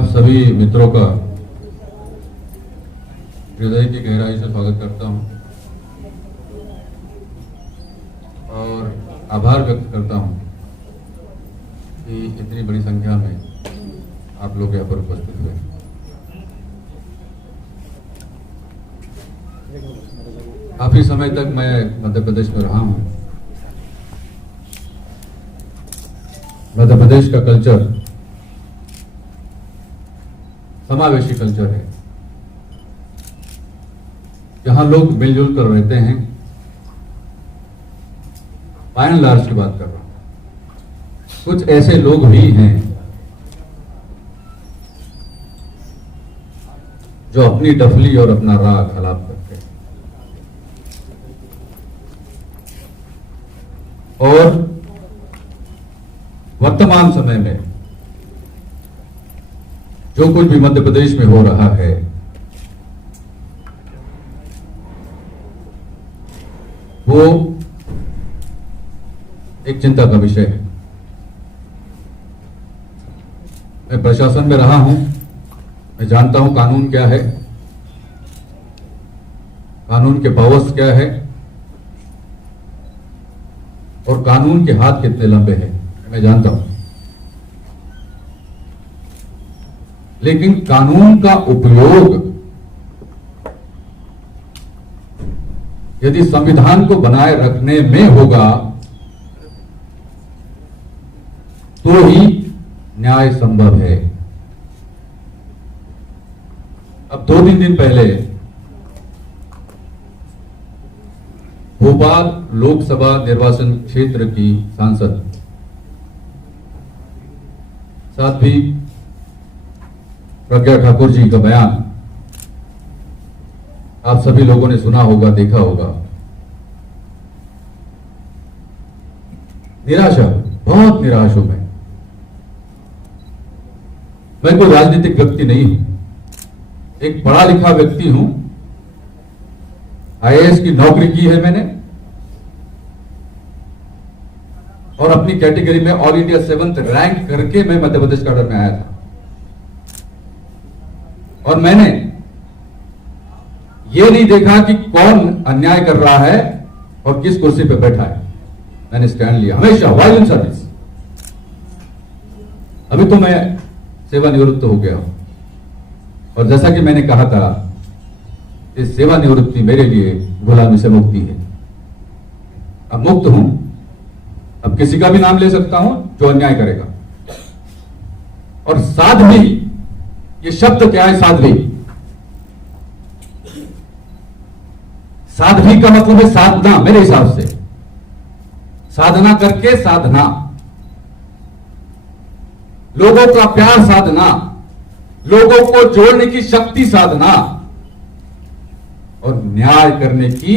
आप सभी मित्रों का हृदय की गहराई से स्वागत करता हूं और आभार व्यक्त करता हूं कि इतनी बड़ी संख्या में आप लोग यहाँ पर उपस्थित हुए। काफी समय तक मैं मध्य प्रदेश में रहा हूं। मध्य प्रदेश का कल्चर समावेशी कल्चर है, जहां लोग मिलजुल कर रहते हैं। बाय एंड लार्ज की बात कर रहा हूं। कुछ ऐसे लोग भी हैं जो अपनी डफली और अपना राग खिलाफ करते हैं और वर्तमान समय में जो कुछ भी मध्य प्रदेश में हो रहा है वो एक चिंता का विषय है। मैं प्रशासन में रहा हूं, मैं जानता हूं कानून क्या है, कानून के पावर्स क्या है और कानून के हाथ कितने लंबे हैं, मैं जानता हूं। लेकिन कानून का उपयोग यदि संविधान को बनाए रखने में होगा तो ही न्याय संभव है। अब 2-3 दिन पहले भोपाल लोकसभा निर्वाचन क्षेत्र की सांसद साध्वी प्रज्ञा ठाकुर जी का बयान आप सभी लोगों ने सुना होगा, देखा होगा। निराशा, बहुत निराश हूं मैं कोई राजनीतिक व्यक्ति नहीं हूं, एक पढ़ा लिखा व्यक्ति हूं। आईएएस की नौकरी की है मैंने और अपनी कैटेगरी में ऑल इंडिया 7th रैंक करके मैं मध्य प्रदेश कैडर में आया था और मैंने ये नहीं देखा कि कौन अन्याय कर रहा है और किस कुर्सी पे बैठा है। मैंने स्टैंड लिया हमेशा, वाइल इन सर्विस। अभी तो मैं सेवानिवृत्त हो गया हूं और जैसा कि मैंने कहा था, इस सेवानिवृत्ति मेरे लिए गुलामी से मुक्ति है। अब मुक्त हूं, अब किसी का भी नाम ले सकता हूं जो अन्याय करेगा। और साध्वी, ये शब्द क्या है? साध्वी, साध्वी का मतलब है साधना। मेरे हिसाब से साधना करके साधना, लोगों का प्यार साधना, लोगों को जोड़ने की शक्ति साधना और न्याय करने की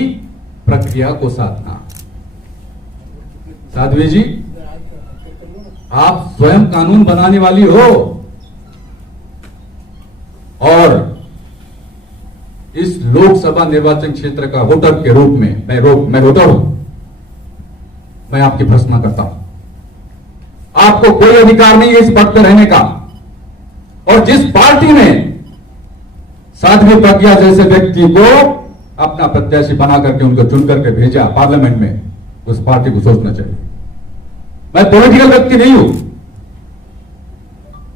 प्रक्रिया को साधना। साध्वी जी, आप स्वयं कानून बनाने वाली हो और इस लोकसभा निर्वाचन क्षेत्र का वोटर के रूप में मैं वोटर हूं, मैं आपकी भर्त्सना करता हूं। आपको कोई अधिकार नहीं है इस पद पर रहने का। और जिस पार्टी ने साध्वी प्रज्ञा जैसे व्यक्ति को अपना प्रत्याशी बना करके उनको चुन करके भेजा पार्लियामेंट में, उस पार्टी को सोचना चाहिए। मैं पॉलिटिकल व्यक्ति नहीं हूं,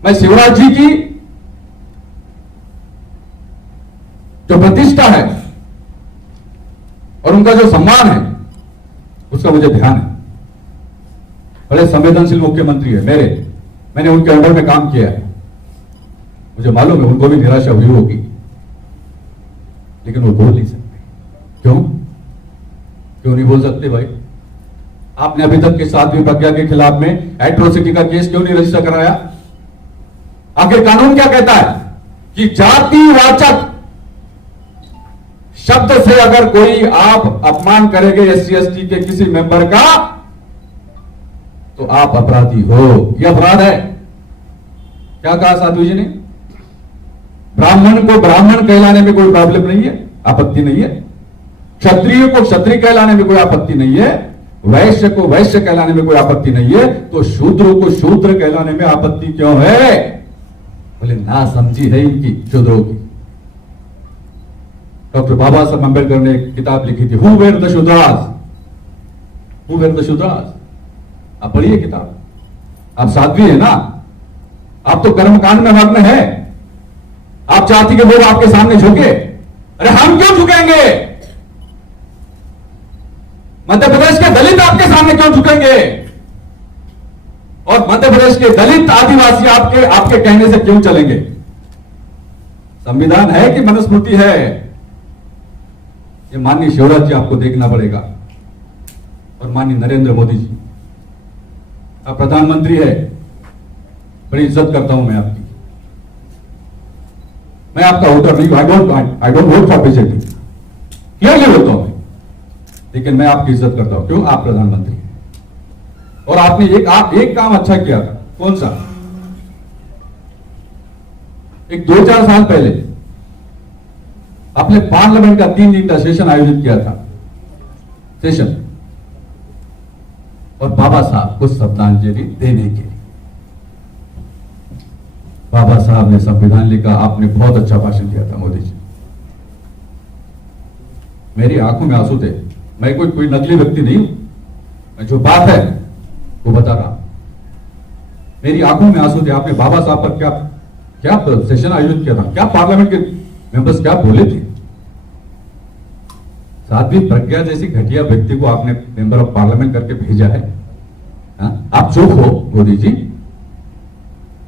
मैं शिवराज जी की जो प्रतिष्ठा है और उनका जो सम्मान है उसका मुझे ध्यान है। बड़े संवेदनशील मुख्यमंत्री है मैंने उनके अंडर में काम किया है, मुझे मालूम है उनको भी निराशा हुई होगी, लेकिन वो बोल नहीं सकते। क्यों नहीं बोल सकते भाई? आपने अभी तक के साध्वी प्रज्ञा के खिलाफ में एट्रोसिटी का केस क्यों नहीं रजिस्टर कराया? आखिर कानून क्या कहता है कि जातिवाचक शब्द से अगर कोई आप अपमान करेंगे एससी एसटी के किसी मेंबर का तो आप अपराधी हो। यह अपराध है। क्या कहा साध्वी जी ने? ब्राह्मण को ब्राह्मण कहलाने में कोई प्रॉब्लम नहीं है, आपत्ति नहीं है। क्षत्रिय को क्षत्रिय कहलाने में कोई आपत्ति नहीं है, वैश्य को वैश्य कहलाने में कोई आपत्ति नहीं है, तो शूद्र को शूद्र कहलाने में आपत्ति क्यों है? बोले ना समझी है इनकी शूद्रों की। डॉक्टर बाबा साहब अम्बेडकर ने एक किताब लिखी थी, who were the Shudras, who were the Shudras. आप पढ़िए किताब। आप साध्वी है ना, आप तो कर्मकांड में मग्न है। आप चाहती कि लोग आपके सामने झुके, अरे हम क्यों झुकेंगे? मध्य प्रदेश के दलित आपके सामने क्यों झुकेंगे? और मध्य प्रदेश के दलित आदिवासी आपके कहने से क्यों चलेंगे? संविधान है कि मनुस्मृति है? ये माननीय शिवराज जी आपको देखना पड़ेगा। और माननीय नरेंद्र मोदी जी, आप प्रधानमंत्री है, बड़ी इज्जत करता हूं मैं आपकी। मैं आपका वोटर नहीं, I don't vote for BJP, clearly बोलता हूं मैं, लेकिन मैं आपकी इज्जत करता हूं। क्यों? आप प्रधानमंत्री हैं और आपने एक काम अच्छा किया था। कौन सा? एक 2-4 साल पहले आपने पार्लियामेंट का 3 दिन का सेशन आयोजित किया था, सेशन, और बाबा साहब को श्रद्धांजलि देने के लिए। बाबा साहब ने संविधान लिखा, आपने बहुत अच्छा भाषण दिया था मोदी जी। मेरी आंखों में आंसू थे। मैं कोई नकली व्यक्ति नहीं हूं, मैं जो बात है वो बता रहा हूं। मेरी आंखों में आंसू थे। आपने बाबा साहब पर क्या सेशन आयोजित किया था, क्या पार्लियामेंट के मेंबर्स क्या बोले थे। साध्वी प्रज्ञा जैसी घटिया व्यक्ति को आपने मेंबर ऑफ पार्लियामेंट करके भेजा है। आप चुप हो मोदी जी,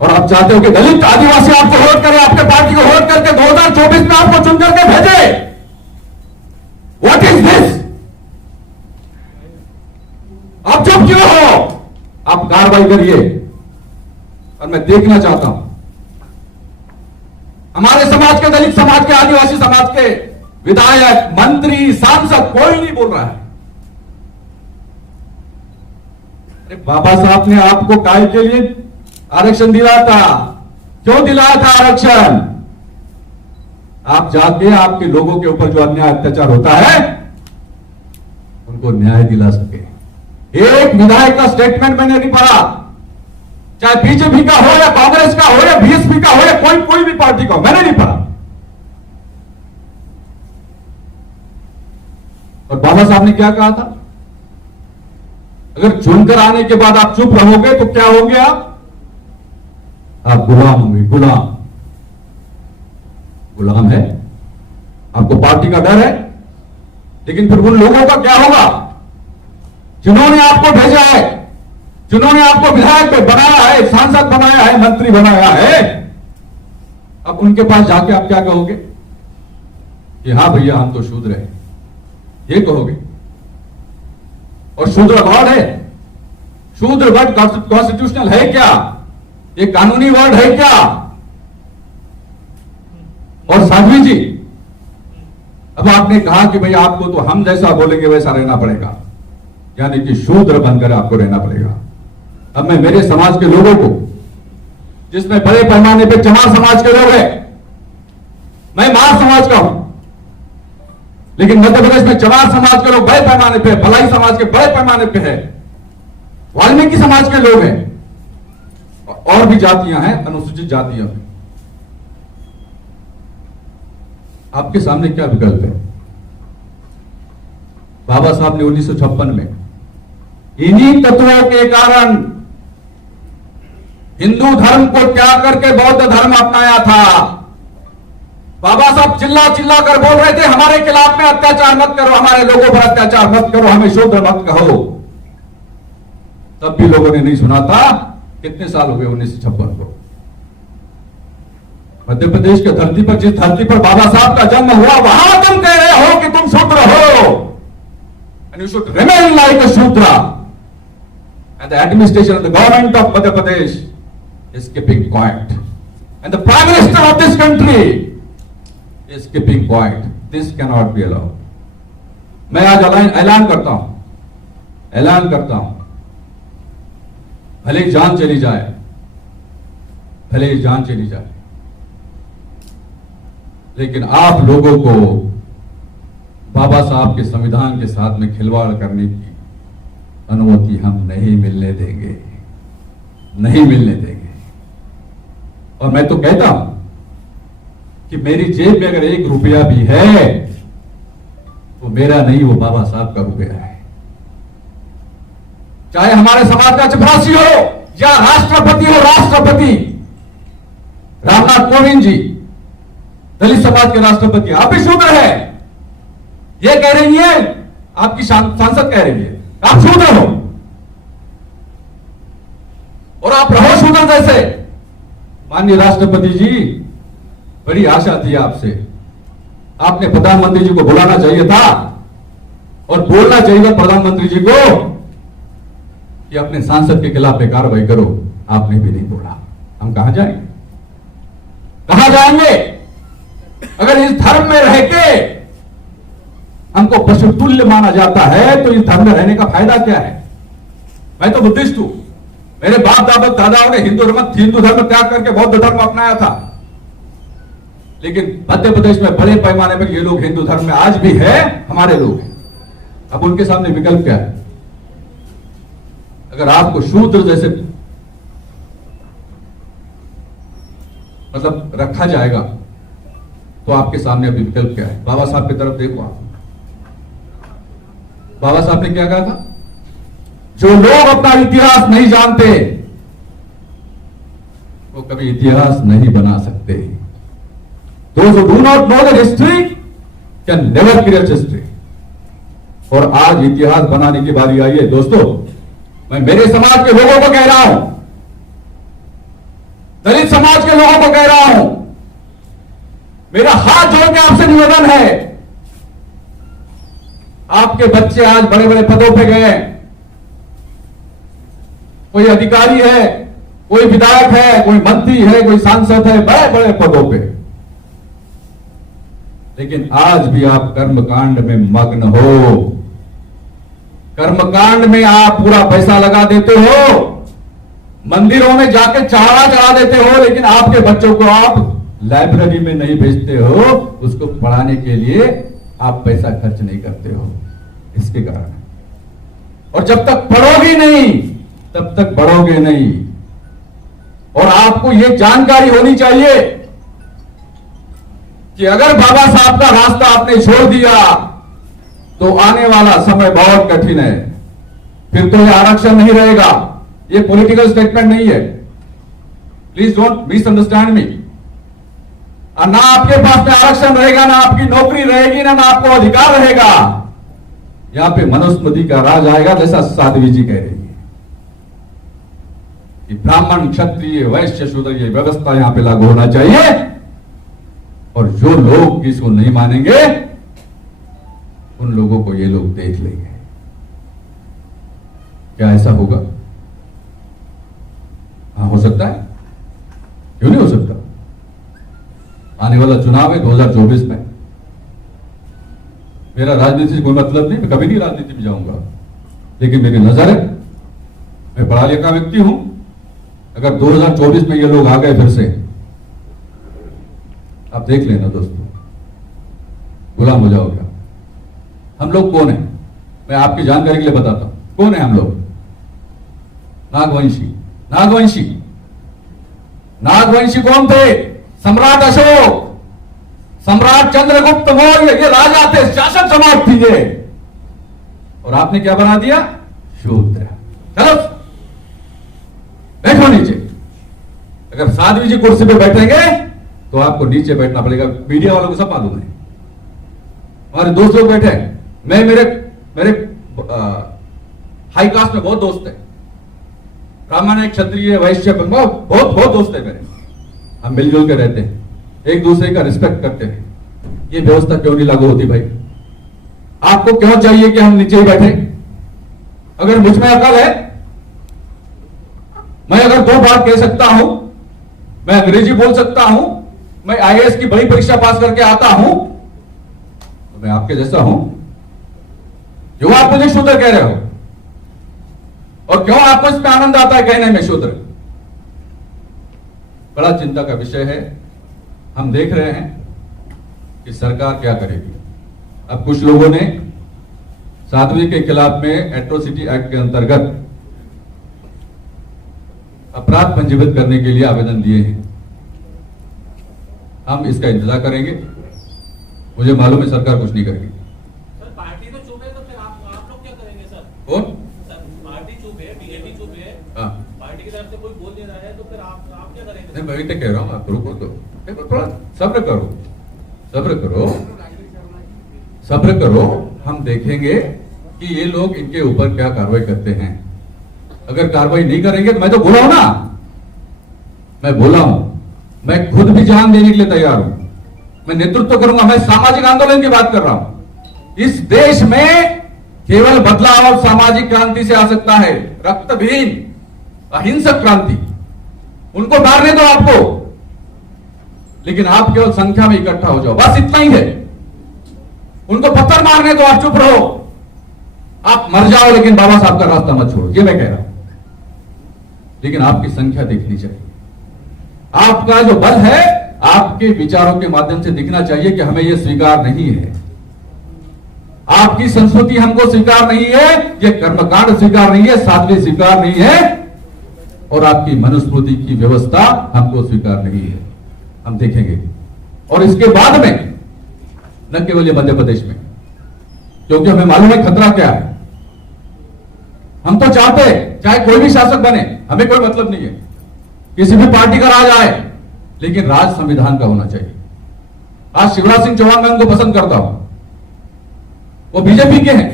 और आप चाहते हो कि दलित आदिवासी आपको वोट करे, आपके पार्टी को वोट करके 2024 में आपको चुन करके भेजे। What is this? आप चुप क्यों हो? आप कार्रवाई करिए। और मैं देखना चाहता हूं हमारे समाज के, दलित समाज के, आदिवासी समाज के विधायक, मंत्री, सांसद, कोई नहीं बोल रहा है। अरे बाबा साहब ने आपको काय के लिए आरक्षण दिलाया था? क्यों दिलाया था आरक्षण? आप जाके आपके लोगों के ऊपर जो अन्याय अत्याचार होता है उनको न्याय दिला सके। एक विधायक का स्टेटमेंट मैंने नहीं पढ़ा, चाहे बीजेपी का हो या कांग्रेस का हो या बीएसपी का हो या कोई भी पार्टी का हो, मैंने नहीं पढ़ा। और बाबा साहब ने क्या कहा था? अगर चुनकर आने के बाद आप चुप रहोगे तो क्या होंगे? आप गुलाम होंगे। गुलाम है, आपको पार्टी का डर है, लेकिन फिर उन लोगों का क्या होगा जिन्होंने आपको भेजा है, जिन्होंने आपको विधायक बनाया है, सांसद बनाया है, मंत्री बनाया है। अब उनके पास जाके आप क्या कहोगे कि हां भैया हम तो शूद्र हैं, ये कहोगे। और शूद्र वर्ड है, शूद्र वर्ड कॉन्स्टिट्यूशनल है क्या? ये कानूनी वर्ड है क्या? और साध्वी जी, अब आपने कहा कि भाई आपको तो हम जैसा बोलेंगे वैसा रहना पड़ेगा, यानी कि शूद्र बनकर आपको रहना पड़ेगा। अब मैं मेरे समाज के लोगों को, जिसमें बड़े पैमाने पे चमार समाज के लोग हैं, मैं मार समाज का हूं, लेकिन मध्य प्रदेश में चमार समाज के लोग बड़े पैमाने पे, भलाई समाज के बड़े पैमाने पे है, वाल्मीकि समाज के लोग हैं, और भी जातियां हैं, अनुसूचित जातियां हैं। आपके सामने क्या विकल्प है? बाबा साहब ने 1956 में इन्हीं तत्वों के कारण हिंदू धर्म को त्याग करके बौद्ध धर्म अपनाया था। बाबा साहब चिल्ला चिल्ला कर बोल रहे थे हमारे खिलाफ में अत्याचार मत करो, हमारे लोगों पर अत्याचार मत करो, हमें शूद्र मत कहो। तब भी लोगों ने नहीं सुना था। कितने साल हो गए 1956 को? मध्य प्रदेश की धरती पर, जिस धरती पर बाबा साहब का जन्म हुआ, वहां तुम कह रहे हो कि तुम शूद्र हो, and you should remain like a Shudra, and the administration of the government of Madhya Pradesh is keeping quiet, and the prime minister of this country is keeping quiet. This can not be allowed. मैं आज ऐलान करता हूं, भले जान चली जाए, लेकिन आप लोगों को बाबा साहब के संविधान के साथ में खिलवाड़ करने की अनुमति हम नहीं मिलने देंगे। और मैं तो कहता हूं कि मेरी जेब में अगर 1 रुपया भी है तो मेरा नहीं, वो बाबा साहब का रुपया है। चाहे हमारे समाज का चपरासी हो या राष्ट्रपति हो, राष्ट्रपति रामनाथ कोविंद जी दलित समाज के राष्ट्रपति, आप भी शूद्र है। ये कह रही है आपकी सांसद, कह रही है आप शूद्र हो और आप रहो शूद्र जैसे। माननीय राष्ट्रपति जी, बड़ी आशा थी आपसे, आपने प्रधानमंत्री जी को बुलाना चाहिए था और बोलना चाहिए प्रधानमंत्री जी को कि अपने सांसद के खिलाफ कार्रवाई करो। आपने भी नहीं बोला। हम कहां जाएंगे, कहां जाएंगे? अगर इस धर्म में रह के हमको पशुतुल्य माना जाता है तो इस धर्म में रहने का फायदा क्या है? मैं तो बुद्धिस्ट हूं, मेरे बाप दादाओं ने हिंदू धर्म त्याग करके बौद्ध धर्म अपनाया था, लेकिन मध्य प्रदेश में बड़े पैमाने पर ये लोग हिंदू धर्म में आज भी है, हमारे लोग हैं। अब उनके सामने विकल्प क्या है? अगर आपको शूद्र जैसे मतलब रखा जाएगा तो आपके सामने अभी विकल्प क्या है? बाबा साहब की तरफ देखो आप। बाबा साहब ने क्या कहा था? जो लोग अपना इतिहास नहीं जानते वो कभी इतिहास नहीं बना सकते। Those who do not know the history can never create history। और आज इतिहास बनाने की बारी आई है दोस्तों। मैं मेरे समाज के लोगों को कह रहा हूं, दलित समाज के लोगों को कह रहा हूं, मेरा हाथ जोड़ के आपसे निवेदन है, आपके बच्चे आज बड़े बड़े पदों पे गए, कोई अधिकारी है, कोई विधायक है, कोई मंत्री है, कोई सांसद है, बड़े बड़े पदों पे, लेकिन आज भी आप कर्मकांड में मग्न हो। कर्मकांड में आप पूरा पैसा लगा देते हो, मंदिरों में जाके चढ़ावा चढ़ा देते हो, लेकिन आपके बच्चों को आप लाइब्रेरी में नहीं भेजते हो, उसको पढ़ाने के लिए आप पैसा खर्च नहीं करते हो। इसके कारण, और जब तक पढ़ोगे नहीं तब तक बढ़ोगे नहीं। और आपको यह जानकारी होनी चाहिए कि अगर बाबा साहब का रास्ता आपने छोड़ दिया तो आने वाला समय बहुत कठिन है। फिर तो यह आरक्षण नहीं रहेगा, यह पॉलिटिकल स्टेटमेंट नहीं है, प्लीज डोंट मिसअंडरस्टैंड मी। ना आपके पास में आरक्षण रहेगा, ना आपकी नौकरी रहेगी, ना आपको अधिकार रहेगा। यहां पे मनुस्मृति का राज आएगा, जैसा साध्वी जी कह रही है कि ब्राह्मण क्षत्रिय वैश्य शूद्र ये व्यवस्था यहां पे लागू होना चाहिए। और जो लोग इसको नहीं मानेंगे उन लोगों को ये लोग देख लेंगे। क्या ऐसा होगा? हाँ, हो सकता है, क्यों नहीं हो सकता? आने वाला चुनाव है 2024 में। मेरा राजनीति से कोई मतलब नहीं, मैं कभी नहीं राजनीति में जाऊंगा, लेकिन मेरी नजर है, मैं पढ़ा लिखा व्यक्ति हूं। अगर 2024 में ये लोग आ गए फिर से, आप देख लेना दोस्तों, गुलाम हो जाओगे। हम लोग कौन है? मैं आपकी जानकारी के लिए बताता हूं कौन है हम लोग। नागवंशी। नागवंशी नागवंशी कौन थे? सम्राट अशोक, सम्राट चंद्रगुप्त मौर्य, ये राजा थे, शासक समाज थी ये। और आपने क्या बना दिया? शूद्र। चलो बैठो नीचे। अगर साध्वी जी कुर्सी पे बैठेंगे तो आपको नीचे बैठना पड़ेगा। मीडिया वालों को सब मालूम है, हमारे दोस्त लोग बैठे हैं। मैं मेरे हाई कास्ट में बहुत दोस्त है, ब्राह्मण है, क्षत्रिय, वैश्य, बहुत बहुत दोस्त है मेरे। हम मिलजुल के रहते हैं, एक दूसरे का रिस्पेक्ट करते हैं। ये व्यवस्था क्यों नहीं लागू होती भाई? आपको क्यों चाहिए कि हम नीचे ही बैठे? अगर मुझ में अकल है, मैं अगर 2 बार कह सकता हूं, मैं अंग्रेजी बोल सकता हूं, मैं आईएएस की बड़ी परीक्षा पास करके आता हूं, तो मैं आपके जैसा हूं। क्यों आप मुझे शूद्र कह रहे हो? और क्यों आपको इसमें आनंद आता है कहने में शूद्र? बड़ा चिंता का विषय है। हम देख रहे हैं कि सरकार क्या करेगी। अब कुछ लोगों ने साध्वी के खिलाफ में एट्रोसिटी एक्ट के अंतर्गत अपराध पंजीबद्ध करने के लिए आवेदन दिए हैं। हम इसका इंतजार करेंगे। मुझे मालूम है सरकार कुछ नहीं करेगी। सर पार्टी तो चुप है, तो फिर आप लोग क्या करेंगे सर? कौन? सर पार्टी चुप है, बीजेपी चुप है, हाँ, पार्टी की तरफ से कोई बोल नहीं रहा है, तो फिर आप क्या करेंगे? नहीं, मैं भी तो कह रहा हूँ, आप रुको तो, थोड़ा सब्र करो, सब्र करो, सब्र करो। हम देखेंगे कि ये लोग इनके ऊपर क्या कार्रवाई करते हैं। अगर कार्रवाई नहीं करेंगे तो मैं तो बोला हूं ना, मैं बोला हूं, मैं खुद भी जान देने के लिए तैयार हूं, मैं नेतृत्व करूंगा। मैं सामाजिक आंदोलन की बात कर रहा हूं। इस देश में केवल बदलाव और सामाजिक क्रांति से आ सकता है, रक्तहीन अहिंसक क्रांति। उनको मारने दो आपको, लेकिन आप केवल संख्या में इकट्ठा हो जाओ, बस इतना ही है। उनको पत्थर मारने दो, आप चुप रहो, आप मर जाओ, लेकिन बाबा साहब का रास्ता मत छोड़ो, ये मैं कह रहा हूं। लेकिन आपकी संख्या देखनी चाहिए, आपका जो बल है आपके विचारों के माध्यम से दिखना चाहिए कि हमें यह स्वीकार नहीं है, आपकी संस्कृति हमको स्वीकार नहीं है, यह कर्मकांड स्वीकार नहीं है, साध्वी स्वीकार नहीं है, और आपकी मनुस्मृति की व्यवस्था हमको स्वीकार नहीं है। हम देखेंगे, और इसके बाद में न केवल ये मध्य प्रदेश में, क्योंकि हमें मालूम है खतरा क्या है। हम तो चाहते हैं चाहे कोई भी शासक बने, हमें कोई मतलब नहीं है, किसी भी पार्टी का राज आए, लेकिन राज संविधान का होना चाहिए। आज शिवराज सिंह चौहान मैं उनको पसंद करता हूं, वो बीजेपी के हैं,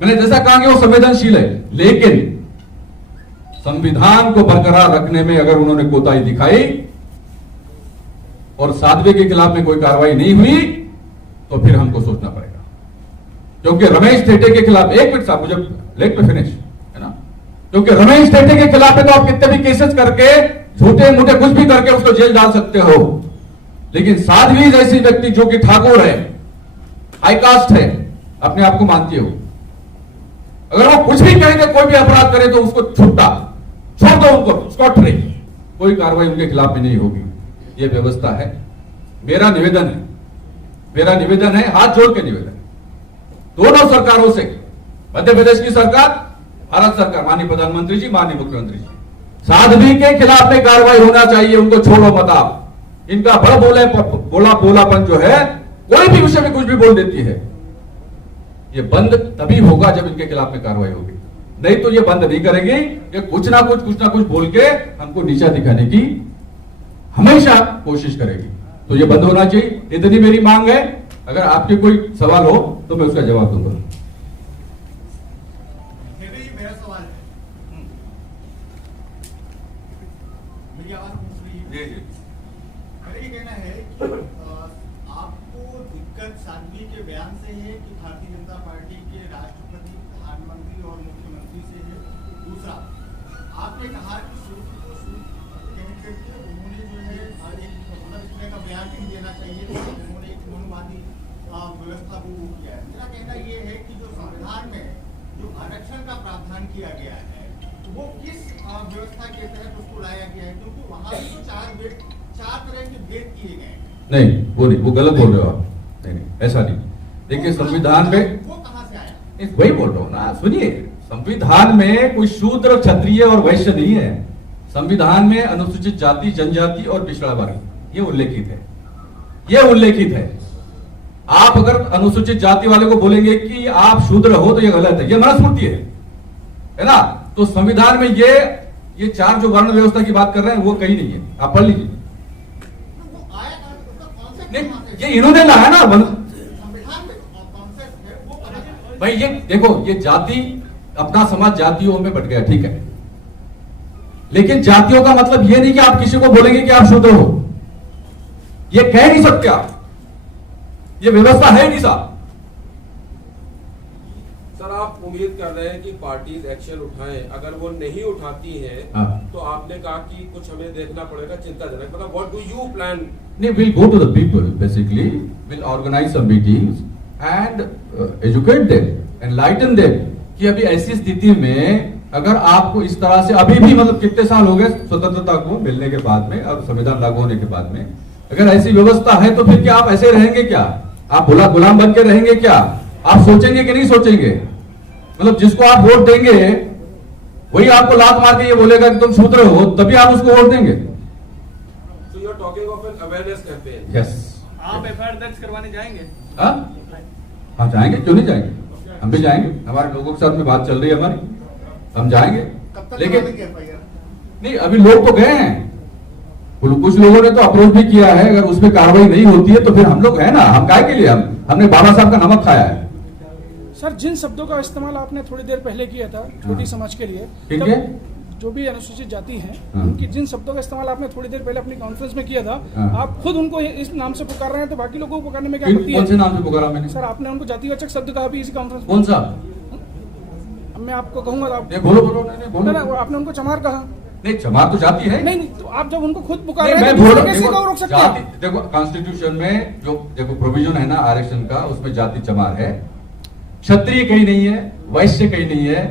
मैंने जैसा कहा कि वो संवेदनशील है, लेकिन संविधान को बरकरार रखने में अगर उन्होंने कोताही दिखाई और साध्वी के खिलाफ में कोई कार्रवाई नहीं हुई, तो फिर हमको सोचना पड़ेगा। क्योंकि रमेश थेटे के खिलाफ, एक मिनट साहब, मुझे लेट पे फिनिश है ना, क्योंकि रमेश थेटे के खिलाफ है तो आप कितने भी केसेस करके, झूठे मूठे कुछ भी करके उसको जेल डाल सकते हो, लेकिन साध्वी जैसी व्यक्ति जो कि ठाकुर है, हाई कास्ट है, अपने आप को मानती हो, अगर वो कुछ भी कहेंगे, कोई भी अपराध करे तो उसको छुट्टा छोड़ दो, उनको स्कॉट फ्री, कोई कार्रवाई उनके खिलाफ में नहीं होगी। ये व्यवस्था है। मेरा निवेदन है, मेरा निवेदन है, हाथ जोड़ के निवेदन, दोनों सरकारों से, मध्य प्रदेश की सरकार, भारत सरकार, माननीय प्रधानमंत्री जी, माननीय मुख्यमंत्री जी, साध्वी के खिलाफ में कार्रवाई होना चाहिए, उनको छोड़ो मत आप। इनका बड़ बोलापन जो है, कोई भी विषय में कुछ भी बोल देती है, ये बंद तभी होगा जब इनके खिलाफ में कार्रवाई होगी, नहीं तो ये बंद नहीं करेंगे। ये कुछ ना कुछ बोल के हमको नीचा दिखाने की हमेशा कोशिश करेगी, तो ये बंद होना चाहिए। इतनी मेरी मांग है। अगर आपके कोई सवाल हो तो मैं उसका जवाब दूंगा। मेरा सवाल है, मेरी आवाज पूछ रही है? जी। मेरा ये कहना है कि आपको दिक्कत साध्वी के बयान से है कि भारतीय जनता पार्टी के राष्ट्रपति, प्रधानमंत्री और मुख्यमंत्री से है? दूसरा, आपने कहा कि सूत्र को सूत्र कह करके उन्होंने जो है एक मतलब इस तरह का बयान नहीं देना चाहिए, उन्होंने एक मनुवादी व्यवस्था को किया है। मेरा कहना ये है कि जो संविधान में जो आरक्षण का प्रावधान किया गया है, वो किस व्यवस्था के तहत उसको लाया गया है? क्योंकि वहां भी तो चार तरह के भेद किए गए हैं। नहीं, वो नहीं, वो गलत बोल रहे हो आप। नहीं, ऐसा नहीं। देखिए संविधान में वो कहां से आया? वही बोल रहा हूं ना, सुनिए, संविधान में कोई शूद्र, क्षत्रिय और वैश्य नहीं है। संविधान में अनुसूचित जाति, जनजाति और पिछड़ा वर्ग ये उल्लेखित है, ये उल्लेखित है। आप अगर अनुसूचित जाति वाले को बोलेंगे कि आप शूद्र हो तो ये गलत है, ये मनुस्मृति है ना। तो संविधान में ये चार जो वर्ण व्यवस्था की बात कर रहे हैं वो कहीं नहीं है, आप पढ़ लीजिए। वो आया उसका कॉन्सेप्ट नहीं, कहां से? ये इन्होंने लाया ना संविधान में कॉन्सेप्ट है, वो कहां से? भाई। ये देखो, ये जाति, अपना समाज जातियों में बट गया, ठीक है, लेकिन जातियों का मतलब ये नहीं कि आप किसी को बोलेंगे कि आप शूद्र हो, ये कह नहीं सकते आप, ये व्यवस्था है नहीं साहब। सर आप उम्मीद कर रहे हैं कि पार्टीज एक्शन उठाएं, अगर वो नहीं उठाती हैं हाँ। तो आपने कहा कि कुछ हमें देखना पड़ेगा चिंताजनक, मतलब व्हाट डू यू प्लान? नहीं, we'll go to the people basically, we'll organize some meetings and educate them, enlighten them कि अभी ऐसी स्थिति में अगर आपको इस तरह से अभी भी, मतलब कितने साल हो गए स्वतंत्रता को मिलने के बाद में और संविधान लागू होने के बाद में, अगर ऐसी व्यवस्था है तो फिर क्या आप ऐसे रहेंगे? क्या आप गुलाम बन के रहेंगे? क्या आप सोचेंगे कि नहीं सोचेंगे? मतलब जिसको आप वोट देंगे वही आपको लात मार के ये बोलेगा कि तुम शूद्र हो, तभी आप उसको वोट देंगे। So you are talking of an awareness campaign. Yes, आप एफआईआर दर्ज करवाने जाएंगे? हाँ जाएंगे, क्यों नहीं जाएंगे, हम भी जाएंगे। हमारे लोगों के साथ में बात चल रही है हमारी, हम जाएंगे। कब तक लेकिन करवाएंगे एफआईआर? नहीं, अभी लोग तो गए हैं, कुछ लोगों ने तो अप्रोच भी किया है। अगर उसमें कार्रवाई नहीं होती है तो फिर हम लोग है ना, हम काय के लिए, हमने बाबा साहब का नमक खाया है। सर, जिन शब्दों का इस्तेमाल आपने थोड़ी देर पहले किया था छोटी समाज के लिए, ठीक तब है। जो भी अनुसूचित जाति हैं, हाँ। उनकी जिन शब्दों का इस्तेमाल आपने थोड़ी देर पहले अपनी कॉन्फ्रेंस में किया था, हाँ। आप खुद उनको इस नाम से पुकार रहे हैं, तो बाकी लोगों को पुकारने में क्या कौन आपत्ति कौन से है? नाम से पुकारा मैंने? सर, आपने उनको जातिवाचक शब्द कहा भी इसी कॉन्फ्रेंस में। कौन सा? अब मैं आपको कहूंगा तो आप नहीं, बोलो बोलो, नहीं ना, बोलो। ना, आपने उनको चमार कहा। नहीं, चमार तो जाति है। नहीं, तो आप जब उनको खुद पुकार नहीं, रहे हैं मैं तो बोल दूसरे रहा कैसे हूँ, को रोक सकते जाति, हैं? देखो कॉन्स्टिट्यूशन में जो देखो प्रोविजन है ना आरक्षण का, उसमें जाति चमार है। क्षत्रिय कहीं नहीं है, वैश्य कहीं नहीं है।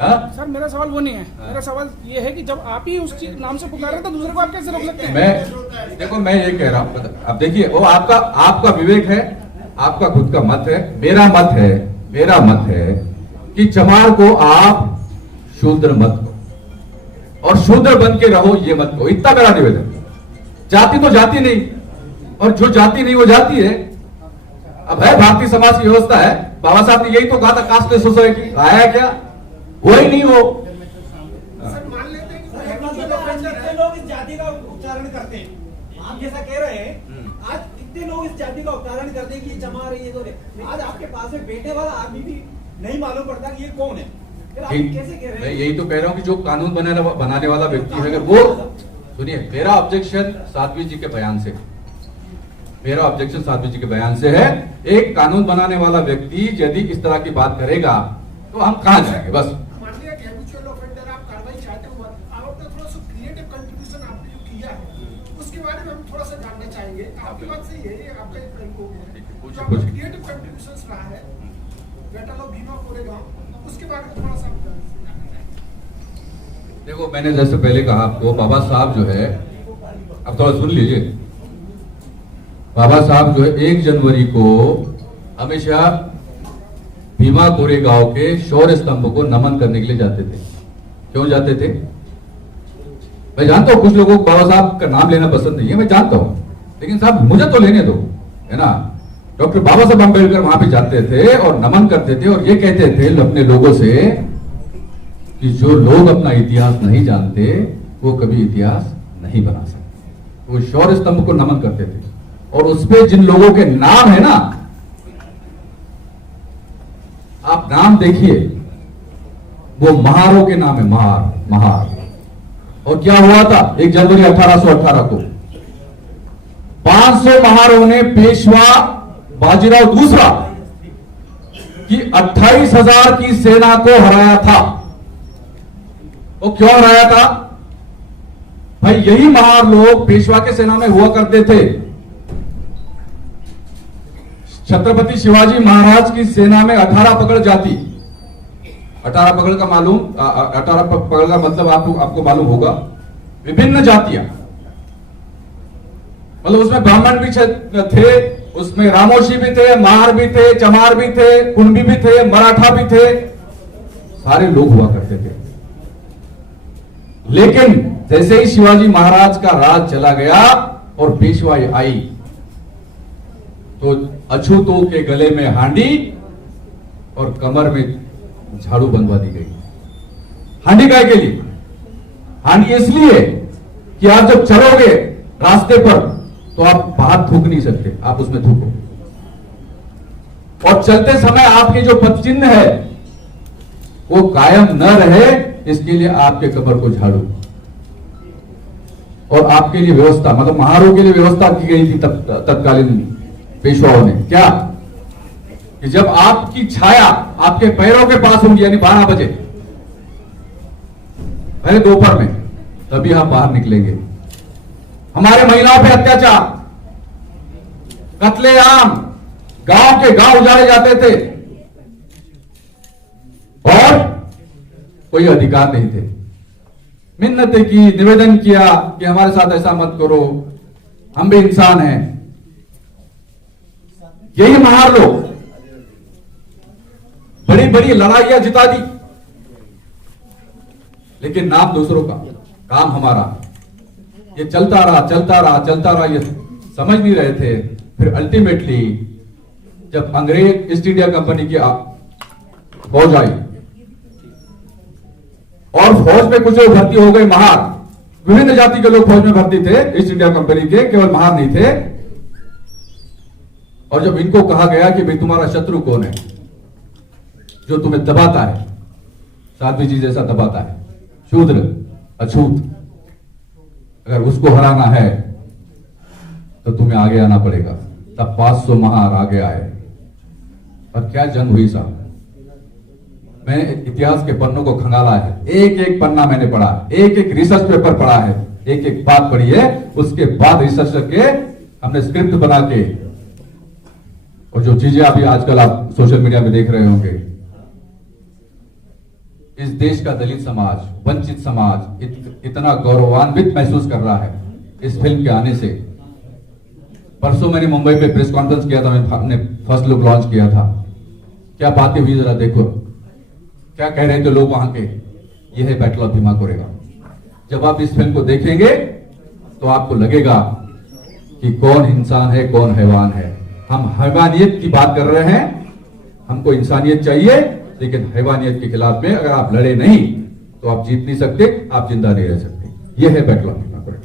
हाँ? सर, मेरा सवाल वो नहीं है। मेरा सवाल ये है कि जब आप ही उस चीज नाम से पुकार रहे हैं तो दूसरे को आप कैसे रोक सकते हैं? मैं देखो, मैं ये कह रहा हूं, अब देखिए, वो आपका विवेक है, आपका खुद का मत है। मेरा मत है कि चमार को आप शूद्र मत को, और शूद्र बन के रहो ये मत को। इतना मेरा निवेदन। जाति तो जाति नहीं, और जो जाति नहीं वो जाति है। अब है भारतीय समाज की व्यवस्था है, बाबा साहब ने यही तो कहा था, कास्टलेस सोसाइटी। आया क्या? वो ही नहीं हो। सर, मान लेते हैं कि कितने लोग इस जाति का उच्चारण करते हैं, आप जैसा कह रहे हैं, आज कितने लोग इस जाति का उच्चारण करते हैं कि ये चमार है, ये तो है। आज आपके पास में बैठने वाला आदमी भी नहीं मालूम पड़ता कि ये कौन है। फिर आप कैसे कह मैं रहे हैं? यही तो कह रहा हूं कि जो कानून बनाने वाला व्यक्ति है, अगर वो, सुनिए, मेरा ऑब्जेक्शन साध्वी जी के बयान से, मेरा ऑब्जेक्शन साध्वी जी के बयान से है। एक कानून बनाने वाला व्यक्ति यदि इस तरह की बात करेगा तो हम कहां जाएंगे? बस मान लिया कि हैबिचुअल ऑफेंडर आप कार्रवाई चाहते हो, आप अपना थोड़ा सा क्रिएटिव कंट्रीब्यूशन आपने जो किया है उसके बारे में हम थोड़ा सा जानना चाहेंगे। आपकी बात सही है, ये आपका एक पहलू हो गया है। जो आपका क्रिएटिव कंट्रीब्यूशन रहा है बैटल ऑफ भीमा कोरेगांव, उसके बारे में थोड़ा सा जानना चाहेंगे। देखो, मैंने जैसे पहले कहा आपको, बाबा साहब जो है, अब थोड़ा सुन लीजिए, बाबा साहब जो है 1 जनवरी को हमेशा भीमा कोरेगांव के शौर्य स्तंभ को नमन करने के लिए जाते थे। क्यों जाते थे? मैं जानता हूं कुछ लोगों को बाबा साहब का नाम लेना पसंद नहीं है, मैं जानता हूं, लेकिन साहब मुझे तो लेने दो, है ना। डॉक्टर बाबा साहब अम्बेडकर वहां पे जाते थे और नमन करते थे, और ये कहते थे अपने लोगों से कि जो लोग अपना इतिहास नहीं जानते वो कभी इतिहास नहीं बना सकते। वो शौर्य स्तंभ को नमन करते थे, और उसपे जिन लोगों के नाम है ना, आप नाम देखिए, वो महारों के नाम है, महार। और क्या हुआ था 1 जनवरी 1818 को? 500 महारों ने पेशवा बाजीराव दूसरा की 28,000 की सेना को हराया था। वो क्यों हराया था भाई? यही महार लोग पेशवा के सेना में हुआ करते थे। छत्रपति शिवाजी महाराज की सेना में 18 पकड़ जाति। 18 पकड़ का मालूम, 18 पकड़ का मतलब आपको मालूम होगा। विभिन्न जातियां, मतलब उसमें ब्राह्मण भी थे, उसमें रामोशी भी थे, महार भी थे, चमार भी थे, कुणबी भी थे, मराठा भी थे, सारे लोग हुआ करते थे। लेकिन जैसे ही शिवाजी महाराज का राज चला गया और पेशवाई आई, तो अछूतों के गले में हांडी और कमर में झाड़ू बनवा दी गई। हांडी काय के लिए? हांडी इसलिए कि आप जब चलोगे रास्ते पर तो आप बाहर थूक नहीं सकते, आप उसमें थूको, और चलते समय आपके जो पदचिन्ह है वो कायम न रहे, इसके लिए आपके कमर को झाड़ू। और आपके लिए व्यवस्था, मतलब महारों के लिए व्यवस्था की गई थी तत्कालीन पेशवाओं ने। क्या कि जब आपकी छाया आपके पैरों के पास होगी, यानी 12 बजे पहले दोपहर में, तभी आप बाहर निकलेंगे। हमारे महिलाओं पे अत्याचार, कत्लेआम, गांव के गांव उजाड़े जाते थे और कोई अधिकार नहीं थे। मिन्नतें की, निवेदन किया कि हमारे साथ ऐसा मत करो, हम भी इंसान हैं। यही महार लोग बड़ी बड़ी लड़ाइयां जिता दी, लेकिन नाम दूसरों का, काम हमारा। ये चलता रहा, ये समझ नहीं रहे थे। फिर अल्टीमेटली जब अंग्रेज ईस्ट इंडिया कंपनी की फौज आई और फौज में कुछ लोग भर्ती हो गए महार, विभिन्न जाति के लोग फौज में भर्ती थे ईस्ट इंडिया कंपनी के, केवल महार नहीं थे। और जब इनको कहा गया कि भाई तुम्हारा शत्रु कौन है जो तुम्हें दबाता है, साध्वी जी जैसा दबाता है, शूद्र अछूत, अगर उसको हराना है तो तुम्हें आगे आना पड़ेगा। तब 500 महार आगे आए और क्या जंग हुई साहब। मैंने इतिहास के पन्नों को खंगाला है, एक एक पन्ना मैंने पढ़ा, एक एक रिसर्च पेपर पढ़ा है, एक एक बात पढ़ी है, उसके बाद रिसर्च करके हमने स्क्रिप्ट बना के, और जो चीजें अभी आजकल आप सोशल मीडिया में देख रहे होंगे, इस देश का दलित समाज, वंचित समाज इतना गौरवान्वित महसूस कर रहा है इस फिल्म के आने से। परसों मैंने मुंबई पे प्रेस कॉन्फ्रेंस किया था, मैंने फर्स्ट लुक लॉन्च किया था। क्या बातें हुई जरा देखो, क्या कह रहे थे लोग वहां के, यह है बैटल ऑफ भीमा कोरेगांव। जब आप इस फिल्म को देखेंगे तो आपको लगेगा कि कौन इंसान है कौन हैवान है। हम हैवानियत की बात कर रहे हैं, हमको इंसानियत चाहिए, लेकिन हैवानियत के खिलाफ में अगर आप लड़े नहीं तो आप जीत नहीं सकते, आप जिंदा नहीं रह सकते। यह है battle of Bhima Koregaon.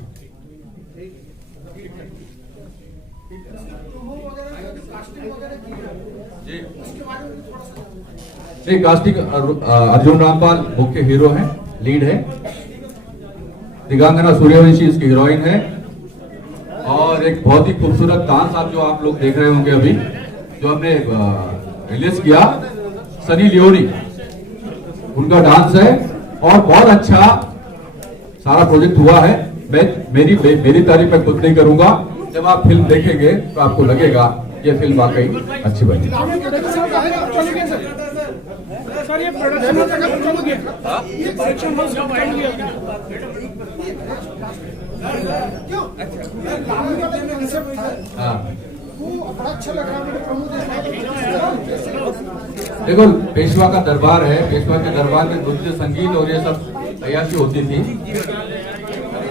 Casting Arjun Rampal मुख्य हीरो हैं, लीड है। दिगांगना सूर्यवंशी इसकी हीरोइन है। और एक बहुत ही खूबसूरत डांस आप जो आप लोग देख रहे होंगे अभी, जो हमने रिलीज किया, सनी लियोनी उनका डांस है और बहुत अच्छा सारा प्रोजेक्ट हुआ है। मेरी तारीफ मैं खुद नहीं करूंगा, जब आप फिल्म देखेंगे तो आपको लगेगा ये फिल्म वाकई अच्छी बनी। सर ये प्रोडक्शन ये प्रोडक्शन हाउस ज्वाइन किया हाँ वो बड़ा अच्छा लग रहा है मुझे। प्रमोद देखो, पेशवा का दरबार है, पेशवा के दरबार में नृत्य संगीत और ये सब अय्याशी होती थी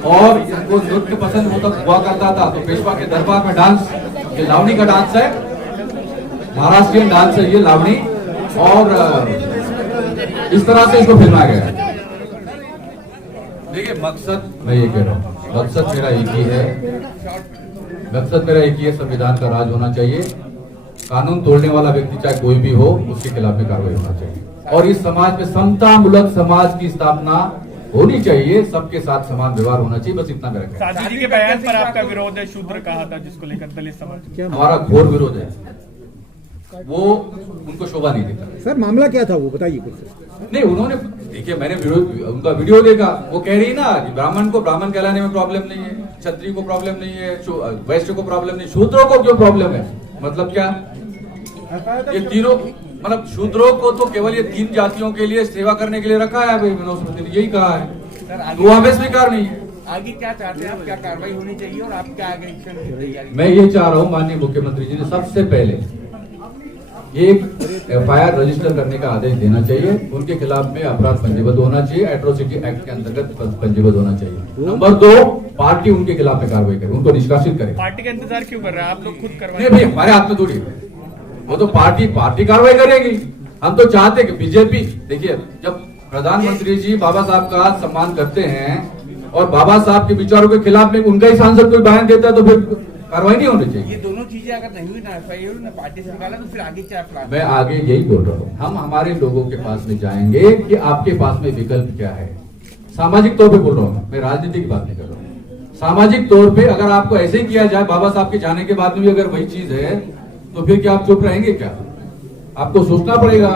और इनको नृत्य पसंद हुआ करता था। तो पेशवा के दरबार में डांस, ये लावणी का डांस है, महाराष्ट्रियन डांस है ये लावणी, और इस तरह से इसको फिल्माया गया। देखिए मकसद मैं ये कह रहा हूँ, मकसद मेरा एक ही है, मकसद मेरा एक ही है, संविधान का राज होना चाहिए। कानून तोड़ने वाला व्यक्ति चाहे कोई भी हो, उसके खिलाफ में कार्रवाई होना चाहिए। और इस समाज में समतामूलक समाज की स्थापना होनी चाहिए, सबके साथ समान व्यवहार होना चाहिए, बस इतना मेरा कहना है। साध्वी जी के बयान पर आपका विरोध है, शूद्र कहा था जिसको लेकर दलित समाज, हमारा घोर विरोध है, वो उनको शोभा नहीं देता। सर मामला क्या था वो बताइए कुछ। नहीं, उन्होंने देखिए, मैंने उनका वीडियो देखा, वो कह रही ना कि ब्राह्मण को ब्राह्मण कहलाने में प्रॉब्लम नहीं है, क्षत्रिय को प्रॉब्लम नहीं है, वैश्य को प्रॉब्लम नहीं, शूद्रों को क्यों प्रॉब्लम है? मतलब क्या, ये तीनों, मतलब शूद्रों को तो केवल ये 3 जातियों के लिए सेवा करने के लिए रखा है, मनुस्मृति ने यही कहा है, तो हमें स्वीकार नहीं है। आगे क्या चाहते हैं आप, क्या कार्रवाई होनी चाहिए और आप क्या आगे एक्शन की तैयारी? मैं ये चाह रहा हूँ, माननीय मुख्यमंत्री जी ने सबसे पहले एक FIR रजिस्टर करने का आदेश देना चाहिए, उनके खिलाफ में अपराध पंजीबद्ध होना चाहिए, एट्रोसिटी एक्ट के अंतर्गत पंजीबद्ध होना चाहिए। नंबर 2, पार्टी उनके खिलाफ में कार्रवाई करे, उनको निष्कासित करे। पार्टी का इंतजार क्यों कर रहे हैं आप लोग, खुद करवाएं। नहीं भाई, हमारे हाथ में थोड़ी है, वो तो पार्टी कार्रवाई करेगी। हम तो चाहते कि बीजेपी, देखिए जब प्रधानमंत्री जी बाबा साहब का सम्मान करते हैं और बाबा साहब के विचारों के खिलाफ में उनका ही सांसद कोई बयान देता है तो फिर कार्रवाई नहीं होनी चाहिए। ये दोनों चीजें अगर नहीं हुई ना, FIR ना पार्टी से निकाला, तो फिर आगे क्या प्लान? मैं आगे यही बोल रहा हूँ, हम हमारे लोगों के पास में जाएंगे कि आपके पास में विकल्प क्या है। सामाजिक तौर पे बोल रहा हूँ मैं राजनीति की बात नहीं कर रहा हूँ। सामाजिक तौर पे अगर आपको ऐसे ही किया जाए, बाबा साहब के जाने के बाद में भी अगर वही चीज है, तो फिर क्या आप चुप रहेंगे? क्या आपको सोचना पड़ेगा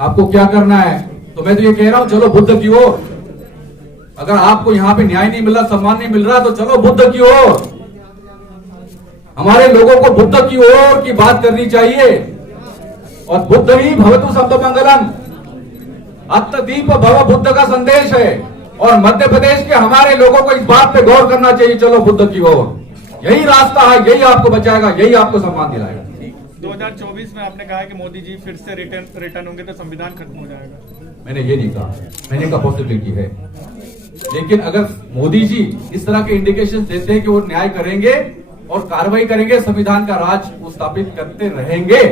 आपको क्या करना है। तो मैं तो ये कह रहा हूँ, चलो बुद्ध की ओर। अगर आपको यहाँ पे न्याय नहीं मिल रहा, सम्मान नहीं मिल रहा, तो चलो बुद्ध की ओर। हमारे लोगों को बुद्ध की ओर की बात करनी चाहिए। और बुद्ध ही भवतु शब्द मंगलम, अत्तदीप भव बुद्ध का संदेश है। और मध्य प्रदेश के हमारे लोगों को इस बात पे गौर करना चाहिए, चलो बुद्ध की ओर। यही रास्ता है, यही आपको बचाएगा, यही आपको सम्मान दिलाएगा। 2024 में आपने कहा कि मोदी जी फिर से रिटर्न होंगे तो संविधान खत्म हो जाएगा। मैंने ये नहीं कहा, मैंने कहा पॉसिबिलिटी है, लेकिन अगर मोदी जी इस तरह के इंडिकेशन देते हैं कि वो न्याय करेंगे, और कार्रवाई करेंगे, संविधान का राज वो स्थापित करते रहेंगे,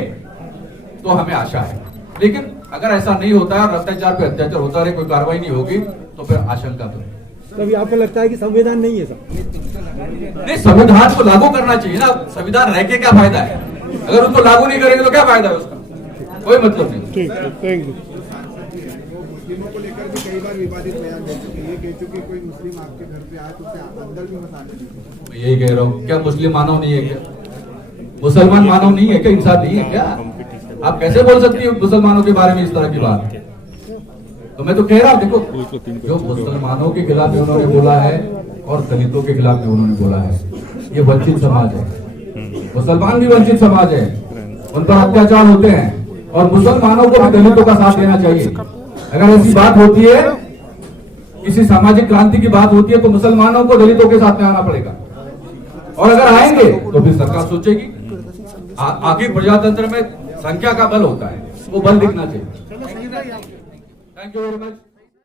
तो हमें आशा है। लेकिन अगर ऐसा नहीं होता है और अत्याचार पे अत्याचार होता रहे, कोई कार्रवाई नहीं होगी, तो फिर आशंका तो है। तभी आपको लगता है कि संविधान नहीं है सब? नहीं, संविधान को लागू करना चाहिए ना। संविधान रह के क्या फायदा है? अगर उसको लागू नहीं करेंगे तो क्या फायदा है उसका? कोई मतलब नहीं। ठीक है, थैंक यू। मुस्लिमों को लेकर भी कई बार विवादित बयान दे चुके, ये कह चुके कोई मुस्लिम आपके घर पे आए तो उसे अंदर भी मत आने दीजिए। मैं यही कह रहा हूँ, क्या मुस्लिम मानव नहीं है क्या? मुसलमान मानव नहीं है क्या? इंसान नहीं है क्या? आप कैसे बोल सकती हो मुसलमानों के बारे में इस तरह की बात? तो मैं तो कह रहा हूँ, देखो, जो मुसलमानों के खिलाफ भी उन्होंने बोला है और दलितों के खिलाफ भी उन्होंने बोला है, ये वंचित समाज है। मुसलमान भी वंचित समाज है, उन पर अत्याचार होते हैं, और मुसलमानों को भी दलितों का साथ देना चाहिए। अगर ऐसी बात होती है, किसी सामाजिक क्रांति की बात होती है, तो मुसलमानों को दलितों के साथ में आना पड़ेगा। और अगर आएंगे तो फिर सरकार सोचेगी। आखिर प्रजातंत्र में संख्या का बल होता है, वो बल दिखना चाहिए। Thank you very much.